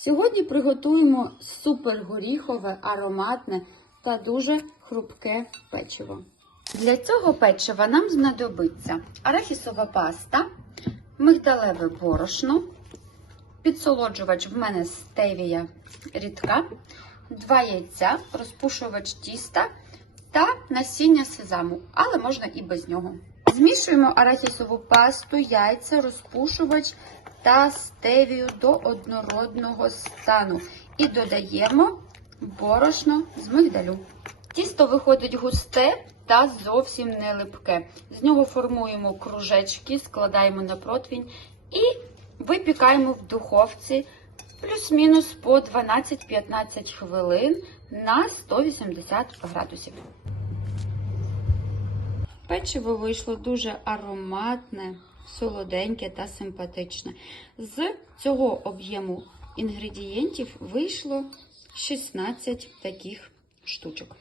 Сьогодні приготуємо супергоріхове, ароматне та дуже хрупке печиво. Для цього печива нам знадобиться арахісова паста, мигдалеве борошно, підсолоджувач в мене стевія рідка, два яйця, розпушувач тіста та насіння сезаму, але можна і без нього. Змішуємо арахісову пасту, яйця, розпушувач та стевію до однородного стану і додаємо борошно з мигдалю. Тісто виходить густе та зовсім не липке. З нього формуємо кружечки, складаємо на противень і випікаємо в духовці плюс-мінус по 12-15 хвилин на 180 градусів. Печиво вийшло дуже ароматне, солоденьке та симпатичне. З цього об'єму інгредієнтів вийшло 16 таких штучок.